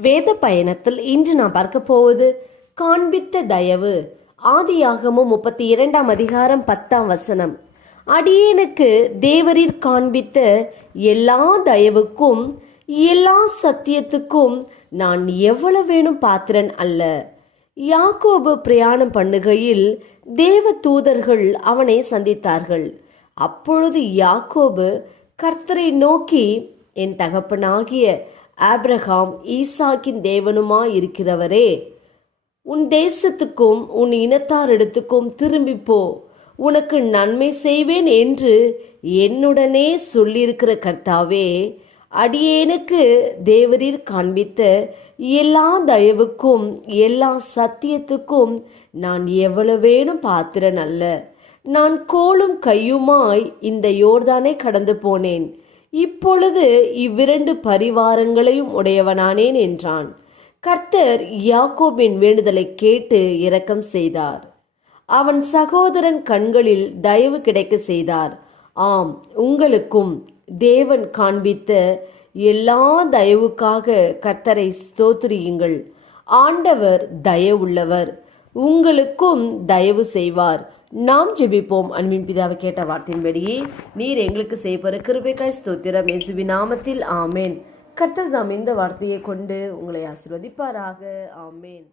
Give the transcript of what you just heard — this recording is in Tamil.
வேத பயணத்தில் இன்று நாம் பார்க்க போவது காண்பித்த தயவு. ஆதியாகமும் முப்பத்தி இரண்டாம் அதிகாரம் பத்தாம் வசனம். அடியேனுக்கு தேவரீர் காண்பித்த எல்லா தயவுக்கும் எல்லா சத்தியத்துக்கும் நான் எவ்வளவு வேணும் பாத்திரன் அல்ல. யாக்கோபு பிரயாணம் பண்ணுகையில் தேவ தூதர்கள் அவனை சந்தித்தார்கள். அப்பொழுது யாக்கோபு கர்த்தரை நோக்கி என் தகப்பனாகிய ஆப்ரஹாம் ஈசாக்கின் தேவனுமா இருக்கிறவரே உன் தேசத்துக்கும் உன் இனத்தாரிடத்துக்கும் திரும்பி போ உனக்கு நன்மை செய்வேன் என்று என்னுடனே சொல்லியிருக்கிற கர்த்தாவே அடியேனுக்கு தேவரீர் காண்பித்த எல்லா தயவுக்கும் எல்லா சத்தியத்துக்கும் நான் எவ்வளவேனும் பாத்திரன் அல்ல நான் கோலும் கையுமாய் இந்த யோர்தானை கடந்து போனேன். இப்பொழுது இவ்விரண்டு பரிவாரங்களையும் உடையவனானேன் என்றான். கர்த்தர் யாக்கோபின் வேண்டுதலை கேட்டு இரக்கம் செய்தார். அவன் சகோதரன் கண்களில் தயவு கிடைக்க செய்தார். ஆம் உங்களுக்கும் தேவன் காண்பித்த எல்லா தயவுக்காக கர்த்தரை ஸ்தோத்திரியுங்கள். ஆண்டவர் தயவுள்ளவர். உங்களுக்கும் தயவு செய்வார். நாம் ஜெபிப்போம். அன்பின் பிதாவை கேட்ட வார்த்தையின்படியே நீர் எங்களுக்கு செய்பற கிருபைக்காய் ஸ்தோத்திரம். இயேசுவி நாமத்தில். ஆமேன். கர்த்தர் தாம் இந்த வார்த்தையை கொண்டு உங்களை ஆசிர்வதிப்பாராக. ஆமேன்.